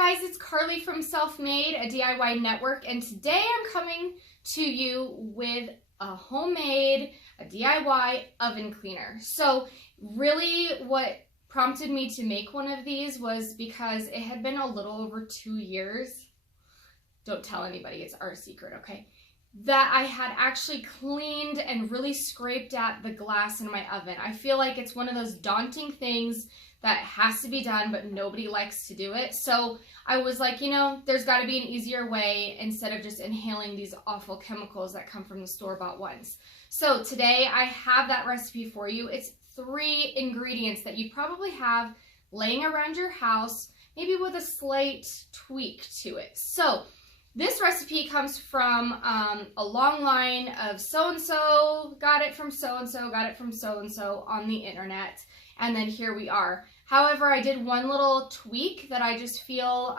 guys, it's Carly from Self-Made, a DIY network, and today I'm coming to you with a homemade, DIY oven cleaner. So really what prompted me to make one of these was because it had been a little over 2 years, don't tell anybody, it's our secret, okay, that I had actually cleaned and really scraped at the glass in my oven. I feel like it's one of those daunting things that has to be done, but nobody likes to do it. So I was like, you know, there's got to be an easier way instead of just inhaling these awful chemicals that come from the store-bought ones. So today I have that recipe for you. It's 3 ingredients that you probably have laying around your house, maybe with a slight tweak to it. So this recipe comes from a long line of so-and-so, got it from so-and-so, got it from so-and-so on the internet, and then here we are. However, I did one little tweak that I just feel,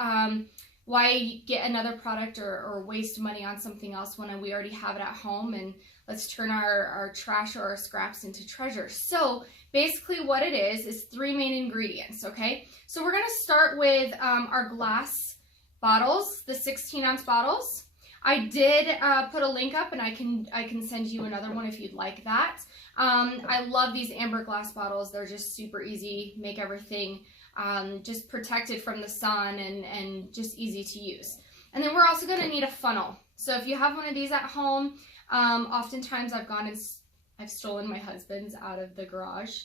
why get another product or waste money on something else when we already have it at home, and let's turn our trash or our scraps into treasure. So basically what it is 3 main ingredients, okay? So we're gonna start with our glass bottles, the 16-ounce bottles. I did put a link up, and I can send you another one if you'd like that. I love these amber glass bottles. They're just super easy, make everything just protected from the sun and just easy to use. And then we're also going to need a funnel. So if you have one of these at home, oftentimes I've stolen my husband's out of the garage.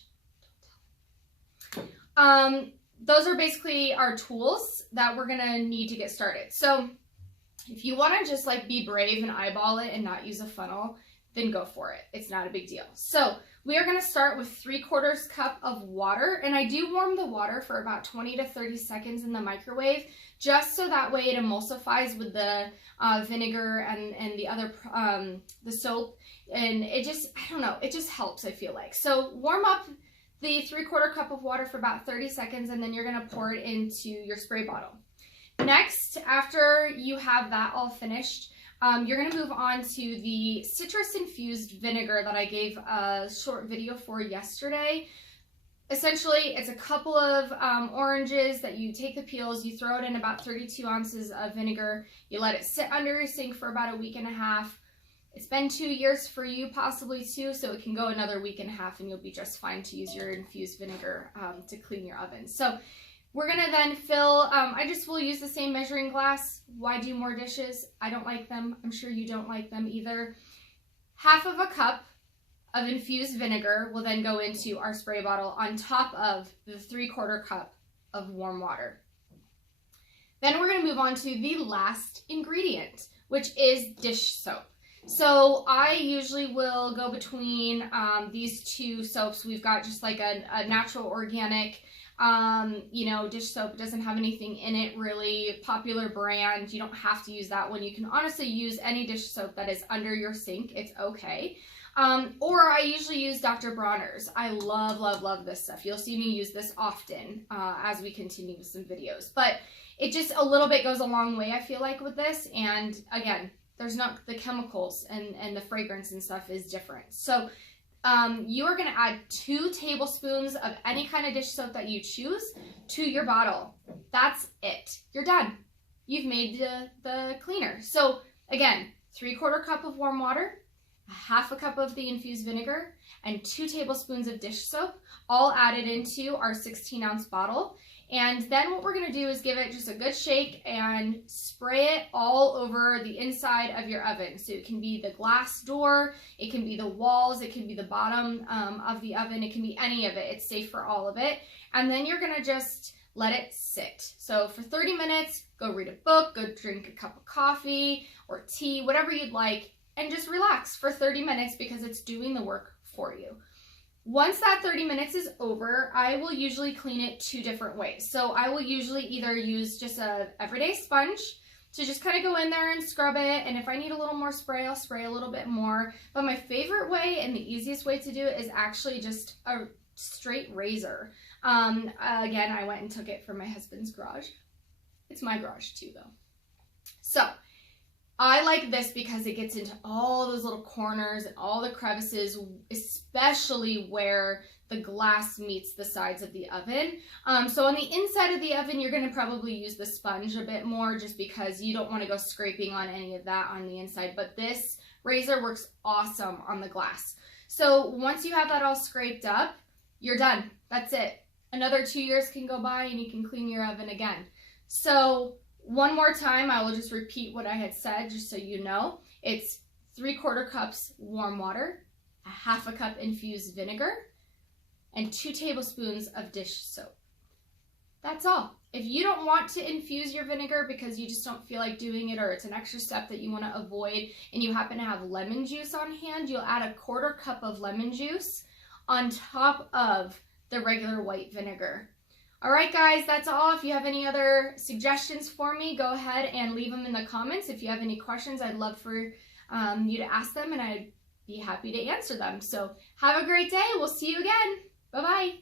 Those are basically our tools that we're going to need to get started. So if you want to just like be brave and eyeball it and not use a funnel, then go for it. It's not a big deal. So we are going to start with 3/4 cup of water, and I do warm the water for about 20 to 30 seconds in the microwave, just so that way it emulsifies with the vinegar and the other the soap, and it just, I don't know, it just helps, I feel like. So warm up the 3/4 cup of water for about 30 seconds, and then you're going to pour it into your spray bottle. Next, after you have that all finished, you're going to move on to the citrus-infused vinegar that I gave a short video for yesterday. Essentially, it's a couple of oranges that you take the peels, you throw it in about 32 ounces of vinegar, you let it sit under your sink for about a week and a half. It's been 2 years for you, possibly too, so it can go another week and a half and you'll be just fine to use your infused vinegar to clean your oven. So we're gonna then fill, I just will use the same measuring glass. Why do more dishes? I don't like them. I'm sure you don't like them either. 1/2 cup of infused vinegar will then go into our spray bottle on top of the 3/4 cup of warm water. Then we're gonna move on to the last ingredient, which is dish soap. So I usually will go between these 2 soaps. We've got just like a natural organic, you know, dish soap. It doesn't have anything in it really, popular brand. You don't have to use that one. You can honestly use any dish soap that is under your sink. It's okay. Or I usually use Dr. Bronner's. I love, love, love this stuff. You'll see me use this often as we continue with some videos. But it just a little bit goes a long way, I feel like, with this. And again, there's not the chemicals and the fragrance and stuff is different. So you are going to add 2 tablespoons of any kind of dish soap that you choose to your bottle. That's it. You're done. You've made the cleaner. So again, 3/4 cup of warm water, 1/2 cup of the infused vinegar, and 2 tablespoons of dish soap, all added into our 16-ounce bottle. And then what we're going to do is give it just a good shake and spray it all over the inside of your oven. So it can be the glass door, it can be the walls, it can be the bottom of the oven, it can be any of it. It's safe for all of it. And then you're going to just let it sit. So for 30 minutes, go read a book, go drink a cup of coffee or tea, whatever you'd like, and just relax for 30 minutes because it's doing the work for you. Once that 30 minutes is over, I will usually clean it 2 different ways. So I will usually either use just a everyday sponge to just kind of go in there and scrub it, and if I need a little more spray, I'll spray a little bit more. But my favorite way and the easiest way to do it is actually just a straight razor. Again, I went and took it from my husband's garage. It's my garage too, though. So I like this because it gets into all those little corners and all the crevices, especially where the glass meets the sides of the oven. So on the inside of the oven, you're going to probably use the sponge a bit more just because you don't want to go scraping on any of that on the inside. But this razor works awesome on the glass. So once you have that all scraped up, you're done. That's it. Another 2 years can go by and you can clean your oven again. So one more time, I will just repeat what I had said just so you know. It's 3/4 cups warm water, 1/2 cup infused vinegar, and 2 tablespoons of dish soap. That's all. If you don't want to infuse your vinegar because you just don't feel like doing it, or it's an extra step that you want to avoid, and you happen to have lemon juice on hand, you'll add 1/4 cup of lemon juice on top of the regular white vinegar. All right, guys, that's all. If you have any other suggestions for me, go ahead and leave them in the comments. If you have any questions, I'd love for you to ask them, and I'd be happy to answer them. So have a great day. We'll see you again. Bye-bye.